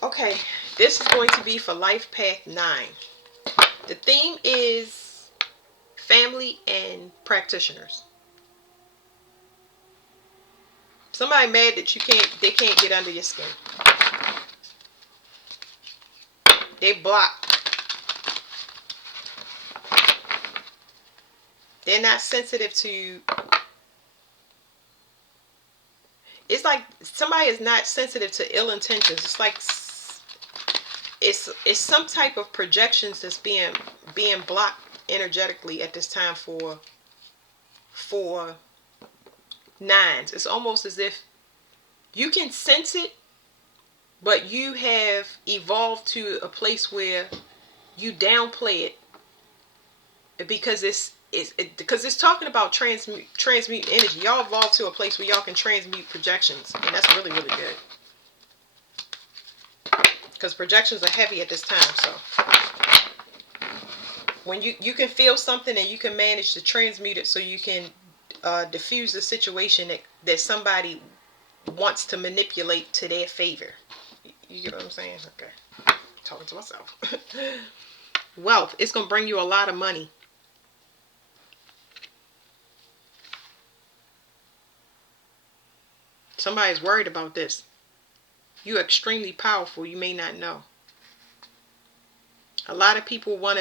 Okay, this is going to be for Life Path 9. The theme is family and practitioners. Somebody mad that they can't get under your skin. They block. They're not sensitive to. It's like somebody is not sensitive to ill intentions. It's like it's some type of projections that's being blocked energetically at this time for nines. It's almost as if you can sense it, but you have evolved to a place where you downplay it because because it's talking about transmute energy. Y'all evolved to a place where y'all can transmute projections, and that's really really good because projections are heavy at this time. So when you can feel something and you can manage to transmute it, so you can diffuse the situation that somebody wants to manipulate to their favor. You get what I'm saying? Okay. Talking to myself. Wealth. It's going to bring you a lot of money. Somebody's worried about this. You're extremely powerful. You may not know. A lot of people want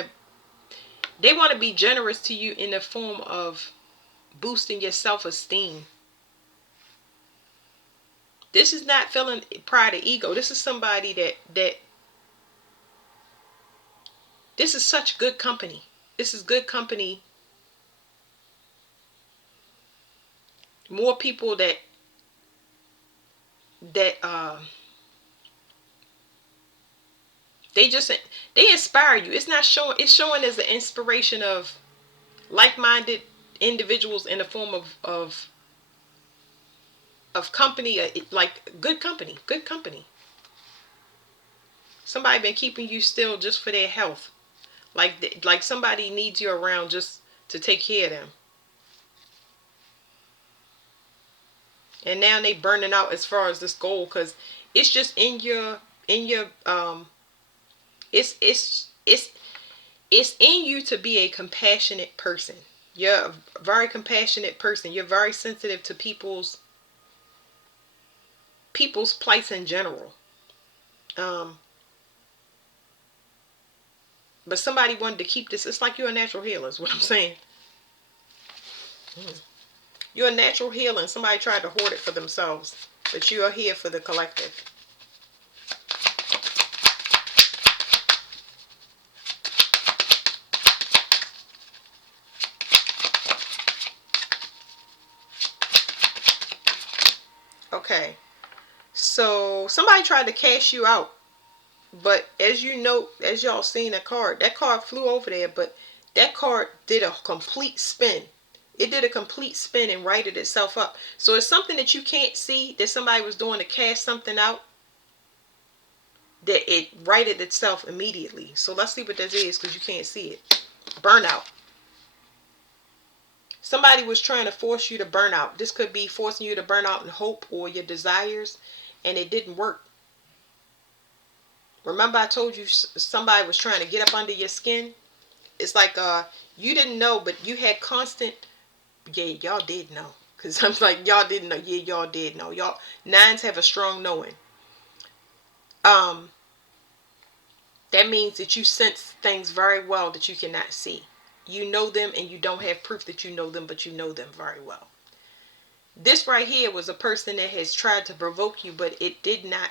to be generous to you in the form of boosting your self-esteem. This is not feeling pride or ego. This is somebody that this is such good company. This is good company. More people that they inspire you. It's not showing. It's showing as an inspiration of like-minded individuals in the form of company, like good company. Good company. Somebody been keeping you still just for their health. Like somebody needs you around just to take care of them. And now they burning out as far as this goal, because it's just in your it's in you to be a compassionate person. You're a very compassionate person. You're very sensitive to people's plights in general. Um, but somebody wanted to keep this. It's like you're a natural healer, is what I'm saying. You're a natural healer, and somebody tried to hoard it for themselves. But you are here for the collective. Okay. So somebody tried to cash you out. But as you know, as y'all seen that card flew over there, but that card did a complete spin. It did a complete spin and righted itself up. So it's something that you can't see that somebody was doing to cash something out, that it righted itself immediately. So let's see what this is, because you can't see it. Burnout. Somebody was trying to force you to burn out. This could be forcing you to burn out in hope or your desires, and it didn't work. Remember I told you somebody was trying to get up under your skin? It's like you didn't know, but you had constant. Yeah, y'all did know, because I'm like, y'all didn't know. Yeah, y'all did know. Y'all nines have a strong knowing. Um, that means that you sense things very well that you cannot see. You know them, and you don't have proof that you know them, but you know them very well. This right here was a person that has tried to provoke you, but it did not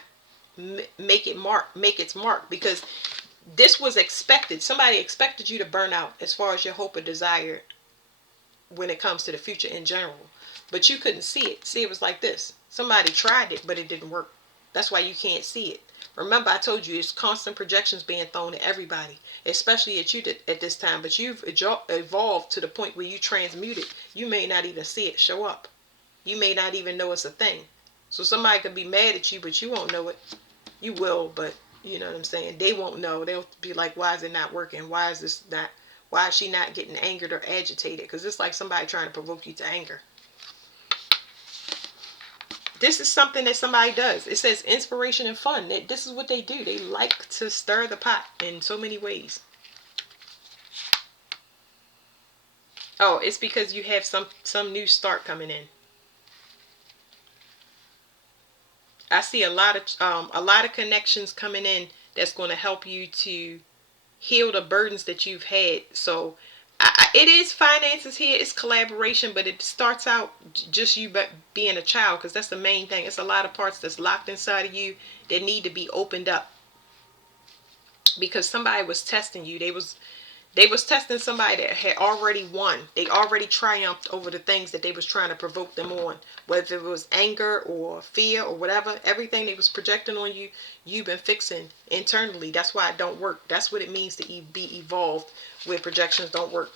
make its mark, because this was expected. Somebody expected you to burn out as far as your hope or desire when it comes to the future in general. But you couldn't see it. See, it was like this. Somebody tried it, but it didn't work. That's why you can't see it. Remember, I told you it's constant projections being thrown at everybody, especially at you at this time. But you've evolved to the point where you transmute it. You may not even see it show up. You may not even know it's a thing. So somebody could be mad at you, but you won't know it. You will, but you know what I'm saying? They won't know. They'll be like, why is it not working? Why is this not? Why is she not getting angered or agitated? Because it's like somebody trying to provoke you to anger. This is something that somebody does. It says inspiration and fun. This is what they do. They like to stir the pot in so many ways. Oh, it's because you have some new start coming in. I see a lot of connections coming in that's going to help you to heal the burdens that you've had. So it is finances here, it's collaboration, but it starts out just you being a child, because that's the main thing. It's a lot of parts that's locked inside of you that need to be opened up, because somebody was testing you. They was testing somebody that had already won. They already triumphed over the things that they was trying to provoke them on. Whether it was anger or fear or whatever, everything they was projecting on you, you've been fixing internally. That's why it don't work. That's what it means to be evolved, where projections don't work.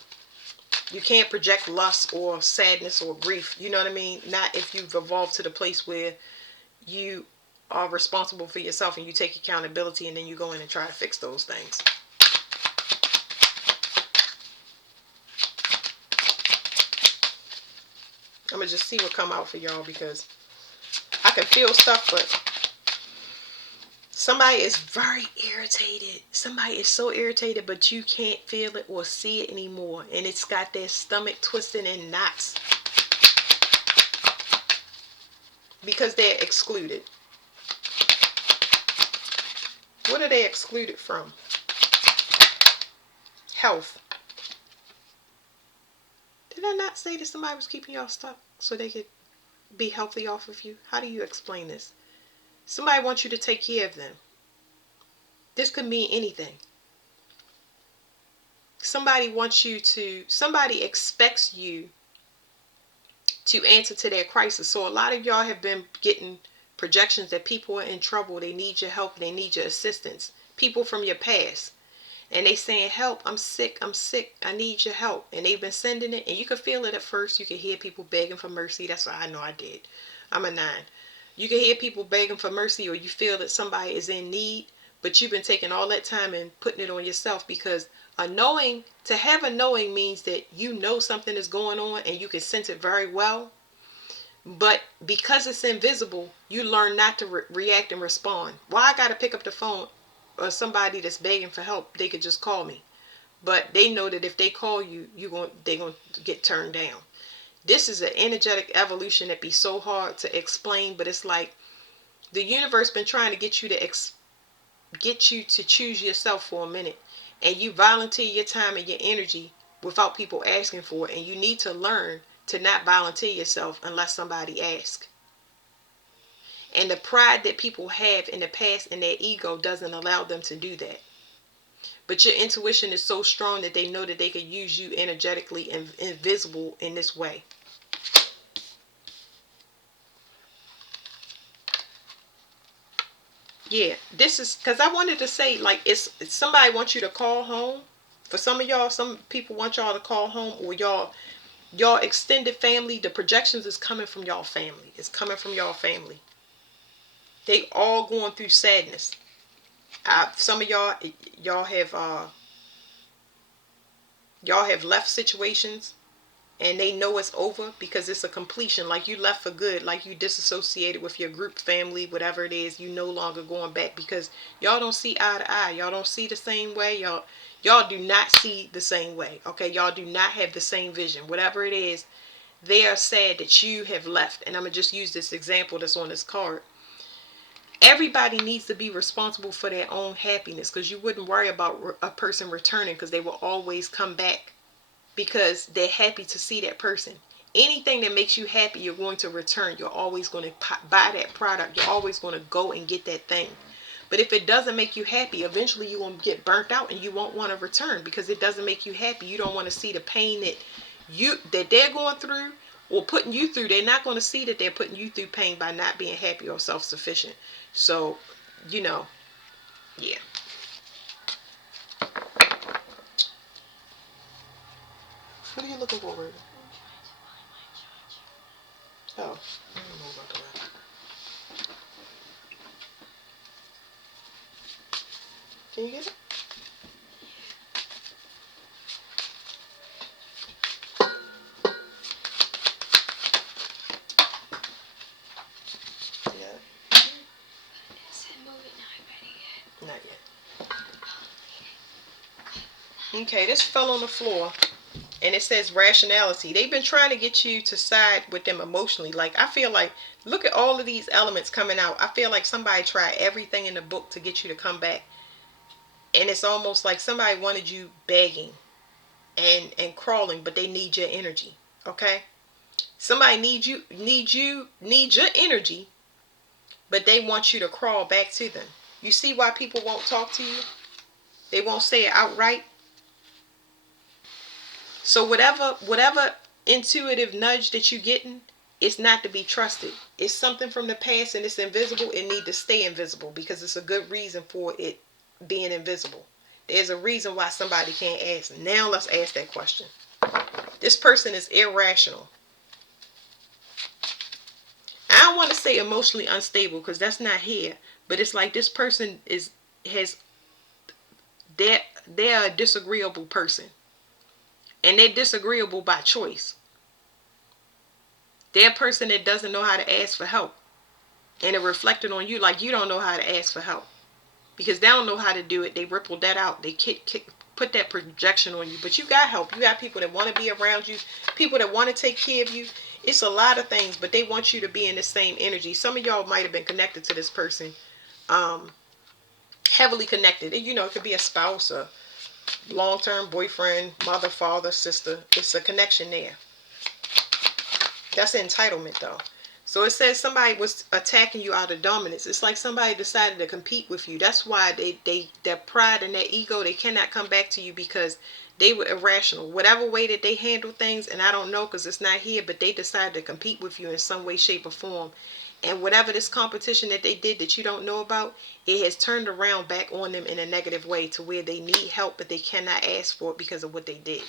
You can't project lust or sadness or grief. You know what I mean? Not if you've evolved to the place where you are responsible for yourself and you take accountability, and then you go in and try to fix those things. I'm going to just see what come out for y'all, because I can feel stuff, but somebody is very irritated. Somebody is so irritated, but you can't feel it or see it anymore. And it's got their stomach twisting in knots because they're excluded. What are they excluded from? Health. Did I not say that somebody was keeping y'all stuck so they could be healthy off of you? How do you explain this? Somebody wants you to take care of them. This could mean anything. Somebody expects you to answer to their crisis. So a lot of y'all have been getting projections that people are in trouble. They need your help. They need your assistance. People from your past. And they saying, help, I'm sick, I need your help. And they've been sending it. And you can feel it at first. You can hear people begging for mercy. That's what I know I did. I'm a 9. You can hear people begging for mercy, or you feel that somebody is in need. But you've been taking all that time and putting it on yourself, because to have a knowing means that you know something is going on and you can sense it very well. But because it's invisible, you learn not to react and respond. Why I got to pick up the phone, or somebody that's begging for help, they could just call me. But they know that if they call you, they're going to get turned down. This is an energetic evolution that be so hard to explain, but it's like the universe been trying to get you to choose yourself for a minute, and you volunteer your time and your energy without people asking for it. And you need to learn to not volunteer yourself unless somebody asks. And the pride that people have in the past and their ego doesn't allow them to do that. But your intuition is so strong that they know that they could use you energetically and invisible in this way. Yeah, this is because I wanted to say, like, it's somebody wants you to call home. For some of y'all, some people want y'all to call home, or y'all extended family. The projections is coming from y'all family. It's coming from y'all family. They all going through sadness. Some of y'all have left situations, and they know it's over because it's a completion. Like you left for good, like you disassociated with your group, family, whatever it is. You no longer going back because y'all don't see eye to eye. Y'all don't see the same way. Y'all do not see the same way. Okay, y'all do not have the same vision. Whatever it is, they are sad that you have left. And I'm gonna just use this example that's on this card. Everybody needs to be responsible for their own happiness, because you wouldn't worry about a person returning, because they will always come back because they're happy to see that person. Anything that makes you happy, you're going to return. You're always going to buy that product. You're always going to go and get that thing. But if it doesn't make you happy, eventually you're going to get burnt out and you won't want to return, because it doesn't make you happy. You don't want to see the pain that they're going through or putting you through. They're not going to see that they're putting you through pain by not being happy or self-sufficient. So, yeah. What are you looking for, Ruben? Oh, I don't know about that. Can you get it? Not yet. Okay, this fell on the floor. And it says rationality. They've been trying to get you to side with them emotionally. Like, I feel like, look at all of these elements coming out. I feel like somebody tried everything in the book to get you to come back. And it's almost like somebody wanted you begging and crawling, but they need your energy. Okay? Somebody needs your energy, but they want you to crawl back to them. You see why people won't talk to you? They won't say it outright. So whatever intuitive nudge that you're getting, it's not to be trusted. It's something from the past and it's invisible. It need to stay invisible because it's a good reason for it being invisible. There's a reason why somebody can't ask. Now let's ask that question. This person is irrational. I don't want to say emotionally unstable because that's not here, but it's like this person has they're a disagreeable person. And they're disagreeable by choice. They're a person that doesn't know how to ask for help. And it reflected on you like you don't know how to ask for help. Because they don't know how to do it. They rippled that out. They put that projection on you. But you got help. You got people that want to be around you. People that want to take care of you. It's a lot of things. But they want you to be in the same energy. Some of y'all might have been connected to this person. Heavily connected. You know, it could be a spouse, a long-term boyfriend, mother, father, sister. It's a connection there. That's entitlement though. So it says somebody was attacking you out of dominance. It's like somebody decided to compete with you. That's why their pride and their ego, they cannot come back to you because they were irrational. Whatever way that they handle things, and I don't know because it's not here, but they decided to compete with you in some way, shape, or form. And whatever this competition that they did that you don't know about, it has turned around back on them in a negative way to where they need help, but they cannot ask for it because of what they did.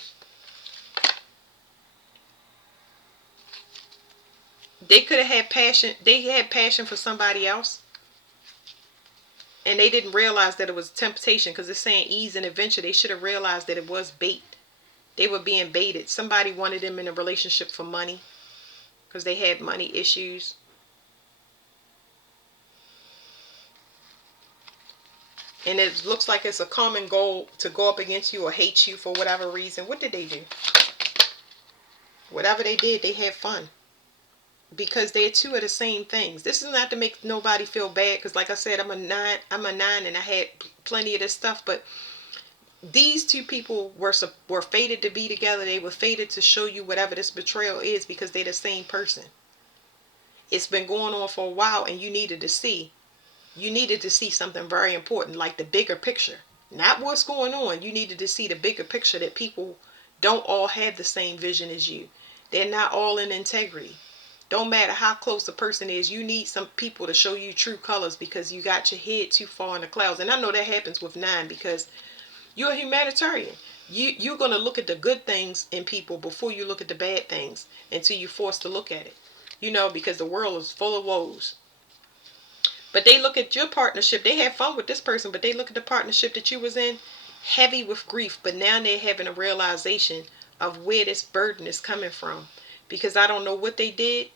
They could have had passion. They had passion for somebody else. And they didn't realize that it was temptation because it's saying ease and adventure. They should have realized that it was bait. They were being baited. Somebody wanted them in a relationship for money because they had money issues. And it looks like it's a common goal to go up against you or hate you for whatever reason. What did they do? Whatever they did, they had fun. Because they're two of the same things. This is not to make nobody feel bad because like I said, I'm a nine and I had plenty of this stuff, but these two people were fated to be together. They were fated to show you whatever this betrayal is because they're the same person. It's been going on for a while and you needed to see something very important, like the bigger picture. Not what's going on. You needed to see the bigger picture that people don't all have the same vision as you. They're not all in integrity. Don't matter how close the person is, you need some people to show you true colors because you got your head too far in the clouds. And I know that happens with 9 because you're a humanitarian. You're going to look at the good things in people before you look at the bad things until you're forced to look at it. You know, because the world is full of woes. But they look at your partnership. They had fun with this person, but they look at the partnership that you was in heavy with grief. But now they're having a realization of where this burden is coming from. Because I don't know what they did,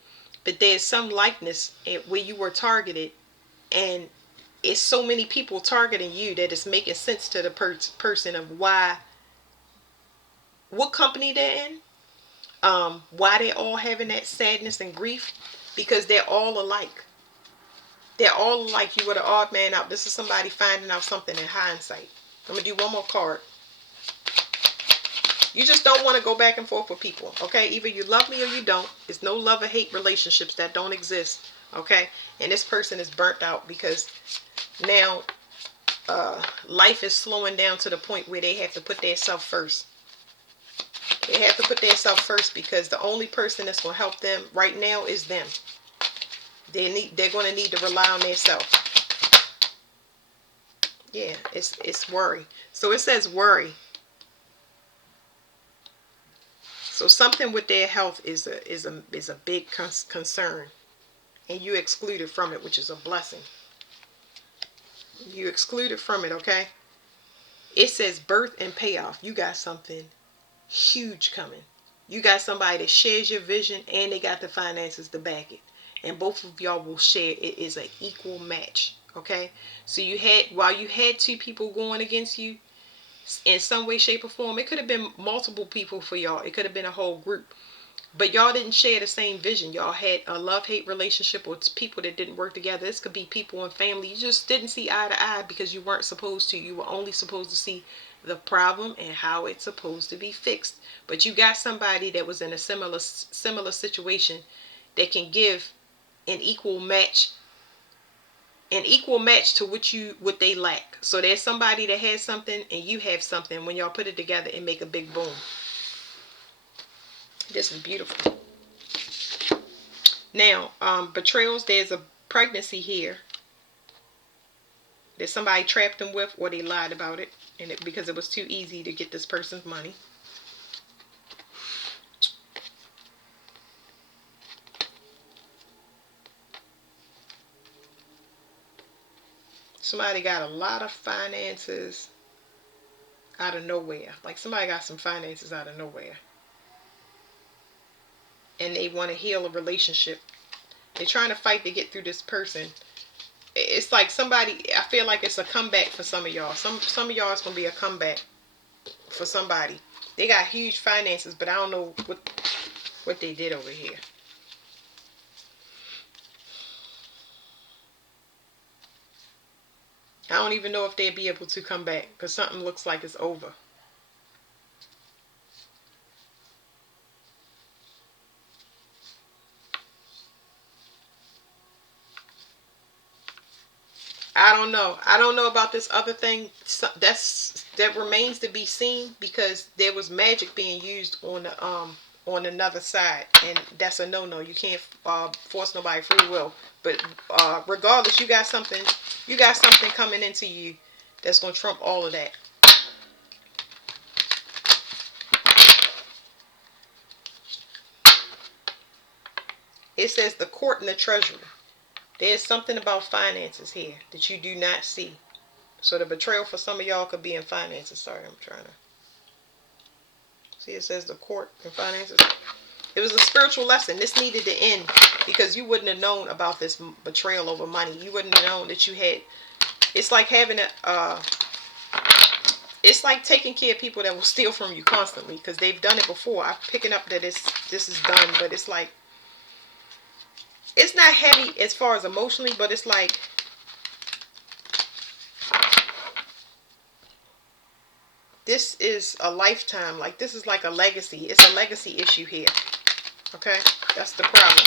but there's some likeness where you were targeted, and it's so many people targeting you that it's making sense to the person of what company they're in, why they're all having that sadness and grief, because they're all alike. They're all alike. You were the odd man out. This is somebody finding out something in hindsight. I'm going to do one more card. You just don't want to go back and forth with people, okay? Either you love me or you don't. It's no love or hate relationships that don't exist, okay? And this person is burnt out because now life is slowing down to the point where they have to put themselves first. They have to put themselves first because the only person that's going to help them right now is them. They're going to need to rely on themselves. Yeah, it's worry. So it says worry. So something with their health is a big concern, and you excluded from it, which is a blessing. You excluded from it, okay? It says birth and payoff. You got something huge coming. You got somebody that shares your vision, and they got the finances to back it. And both of y'all will share. It is an equal match, Okay, so while you had two people going against you in some way, shape, or form, it could have been multiple people for y'all. It could have been a whole group. But y'all didn't share the same vision. Y'all had a love-hate relationship, or it's people that didn't work together. This could be people and family. You just didn't see eye to eye because you weren't supposed to. You were only supposed to see the problem and how it's supposed to be fixed. But you got somebody that was in a similar situation that can give an equal match to what they lack. So there's somebody that has something and you have something. When y'all put it together and make a big boom. This is beautiful. Now, betrayals, there's a pregnancy here that somebody trapped them with, or they lied about it, because it was too easy to get this person's money. Somebody got a lot of finances out of nowhere. Like somebody got some finances out of nowhere. And they want to heal a relationship. They're trying to fight to get through this person. It's like somebody, I feel like it's a comeback for some of y'all. Some of y'all, it's going to be a comeback for somebody. They got huge finances, but I don't know what they did over here. I don't even know if they'll be able to come back because something looks like it's over. I don't know. I don't know about this other thing. That remains to be seen because there was magic being used on another side, and that's a no. You can't force nobody free will. But regardless, you got something. You got something coming into you that's gonna trump all of that. It says the court and the treasury. There's something about finances here that you do not see. So the betrayal for some of y'all could be in finances. Sorry, I'm trying to see. It says the court and finances. It was a spiritual lesson. This needed to end because you wouldn't have known about this betrayal over money. You wouldn't have known that you had. It's like having a. It's like taking care of people that will steal from you constantly because they've done it before. I'm picking up that this is done, but it's like it's not heavy as far as emotionally, but it's like this is a lifetime. Like this is like a legacy. It's a legacy issue here. Okay, that's the problem.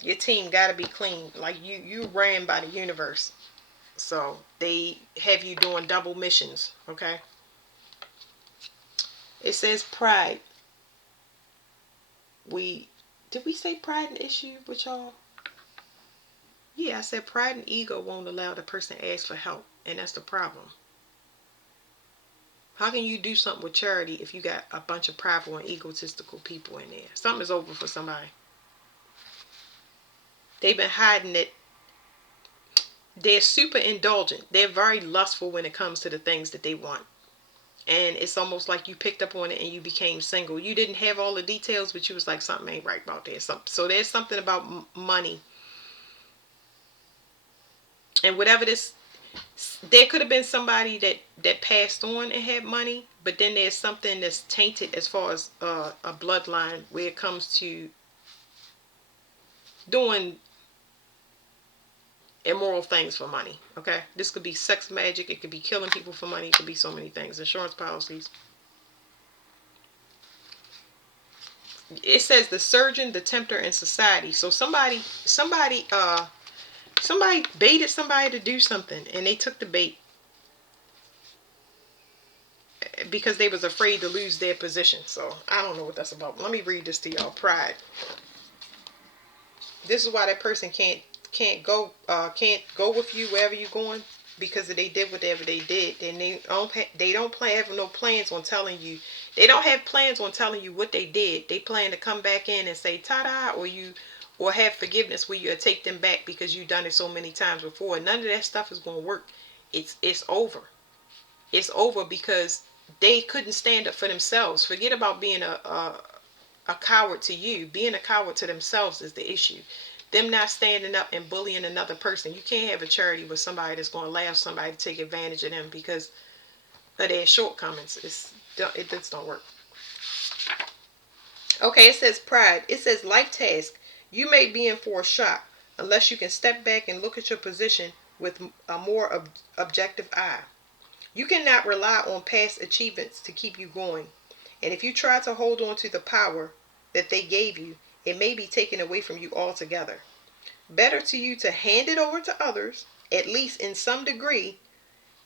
Your team got to be clean. Like you ran by the universe. So they have you doing double missions. Okay. It says pride. Did we say pride and issue with y'all? Yeah, I said pride and ego won't allow the person to ask for help. And that's the problem. How can you do something with charity if you got a bunch of prideful and egotistical people in there? Something is over for somebody. They've been hiding it. They're super indulgent. They're very lustful when it comes to the things that they want. And it's almost like you picked up on it and you became single. You didn't have all the details, but you was like, something ain't right about this. So there's something about money. And whatever this, there could have been somebody that passed on and had money, but then there's something that's tainted as far as a bloodline where it comes to doing immoral things for money. Okay, this could be sex magic, it could be killing people for money, it could be so many things. Insurance policies. It says the surgeon, the tempter, and society. So somebody baited somebody to do something, and they took the bait because they was afraid to lose their position. So I don't know what that's about. Let me read this to y'all. Pride. This is why that person can't go with you wherever you're going, because they did whatever they did. And they don't have no plans on telling you. They don't have plans on telling you what they did. They plan to come back in and say ta-da, or have forgiveness where you take them back because you've done it so many times before. None of that stuff is going to work. It's over. It's over because they couldn't stand up for themselves. Forget about being a coward to you. Being a coward to themselves is the issue. Them not standing up and bullying another person. You can't have a charity with somebody that's going to allow somebody to take advantage of them because of their shortcomings. It just don't work. Okay, it says pride. It says life task. You may be in for a shock unless you can step back and look at your position with a more objective eye. You cannot rely on past achievements to keep you going. And if you try to hold on to the power that they gave you, it may be taken away from you altogether. Better to you to hand it over to others, at least in some degree,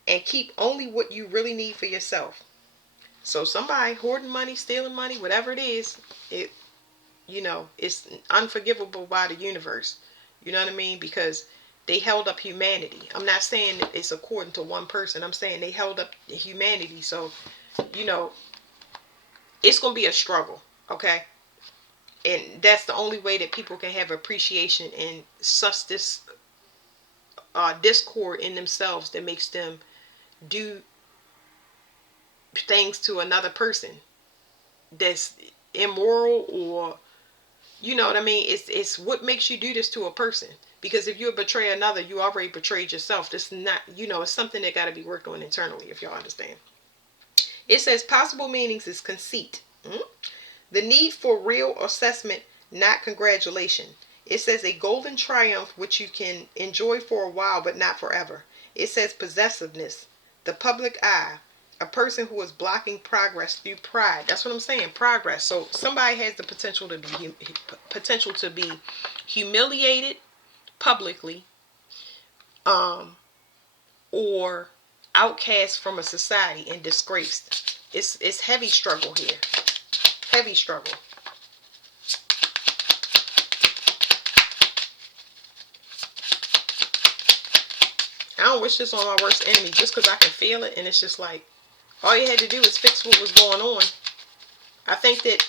and keep only what you really need for yourself. So somebody hoarding money, stealing money, whatever it is, it's unforgivable by the universe. You know what I mean? Because they held up humanity. I'm not saying that it's according to one person. I'm saying they held up humanity. So, it's going to be a struggle. Okay? And that's the only way that people can have appreciation and suss this discord in themselves that makes them do things to another person that's immoral, or you know what I mean. It's what makes you do this to a person, because if you betray another, you already betrayed yourself. This not, it's something that got to be worked on internally, if y'all understand. It says possible meanings is conceit. The need for real assessment, not congratulation. It says a golden triumph which you can enjoy for a while but not forever. It says possessiveness, the public eye, a person who is blocking progress through pride. That's what I'm saying, progress. So somebody has the potential to be humiliated publicly, or outcast from a society and disgraced. It's heavy struggle here. Heavy struggle. I don't wish this on my worst enemy just because I can feel it, and it's just like all you had to do is fix what was going on. I think that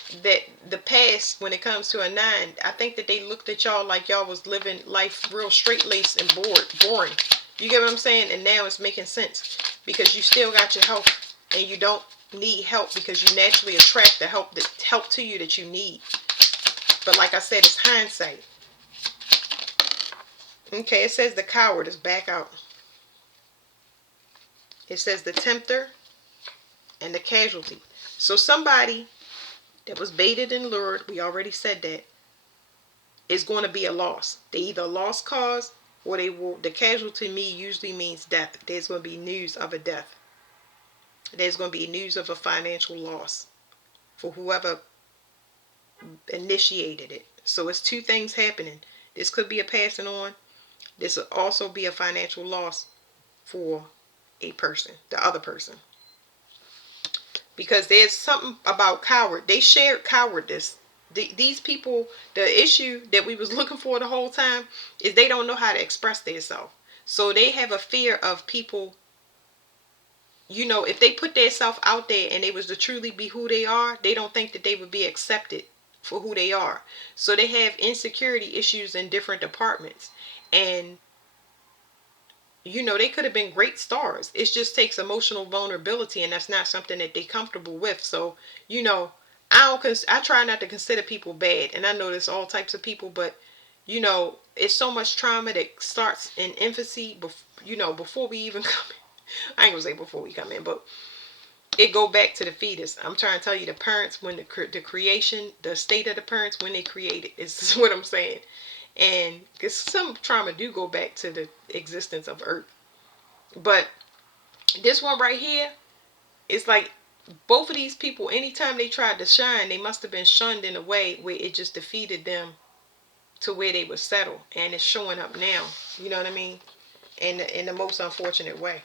the past, when it comes to a 9, I think that they looked at y'all like y'all was living life real straight-laced and boring. You get what I'm saying? And now it's making sense because you still got your health, and you don't need help because you naturally attract the help to you that you need. But like I said, it's hindsight. Okay, it says the coward is back out. It says the tempter and the casualty. So somebody that was baited and lured, we already said that, is going to be a loss. They either lost cause, or the casualty to me usually means death. There's going to be news of a death. There's going to be news of a financial loss for whoever initiated it. So it's two things happening. This could be a passing on. This will also be a financial loss for a person, the other person. Because there's something about coward. They shared cowardice. These people, the issue that we was looking for the whole time is they don't know how to express themselves. So they have a fear of people. If they put themselves out there and they was to truly be who they are, they don't think that they would be accepted for who they are. So they have insecurity issues in different departments. And they could have been great stars. It just takes emotional vulnerability, and that's not something that they're comfortable with. So, I try not to consider people bad, and I know there's all types of people, but it's so much trauma that starts in infancy. Before we even come in. I ain't gonna say before we come in, but it go back to the fetus. I'm trying to tell you, the parents, when the creation, the state of the parents when they created, is what I'm saying. And because some trauma do go back to the existence of Earth. But this one right here, it's like both of these people, anytime they tried to shine, they must have been shunned in a way where it just defeated them to where they would settle. And it's showing up now. You know what I mean? In the most unfortunate way.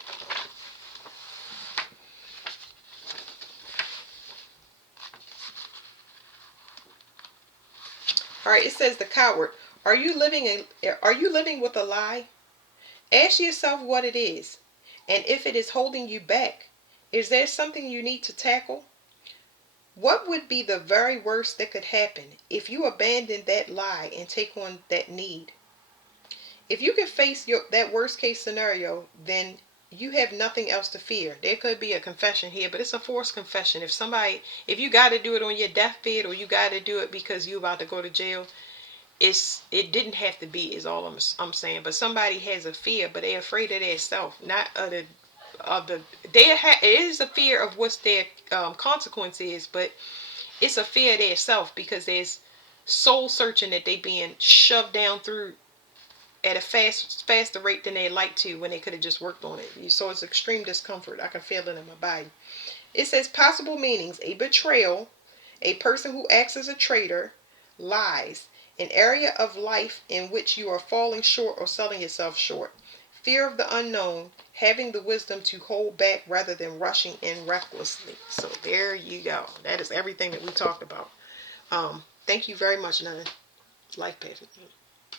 All right, it says the coward. Are you living with a lie? Ask yourself what it is, and if it is holding you back, is there something you need to tackle? What would be the very worst that could happen if you abandon that lie and take on that need? If you can face that worst case scenario, then you have nothing else to fear. There could be a confession here, but it's a forced confession. If you got to do it on your deathbed, or you got to do it because you about to go to jail, it didn't have to be, is all I'm saying. But somebody has a fear, but they're afraid of their self, not of the it is a fear of what's their consequence is, but it's a fear of their self, because there's soul searching that they being shoved down through at a faster rate than they like to, when they could have just worked on it. So it's extreme discomfort. I can feel it in my body. It says possible meanings: a betrayal, a person who acts as a traitor, lies, an area of life in which you are falling short or selling yourself short, fear of the unknown, having the wisdom to hold back rather than rushing in recklessly. So there you go. That is everything that we talked about. Thank you very much, Nana. Life path.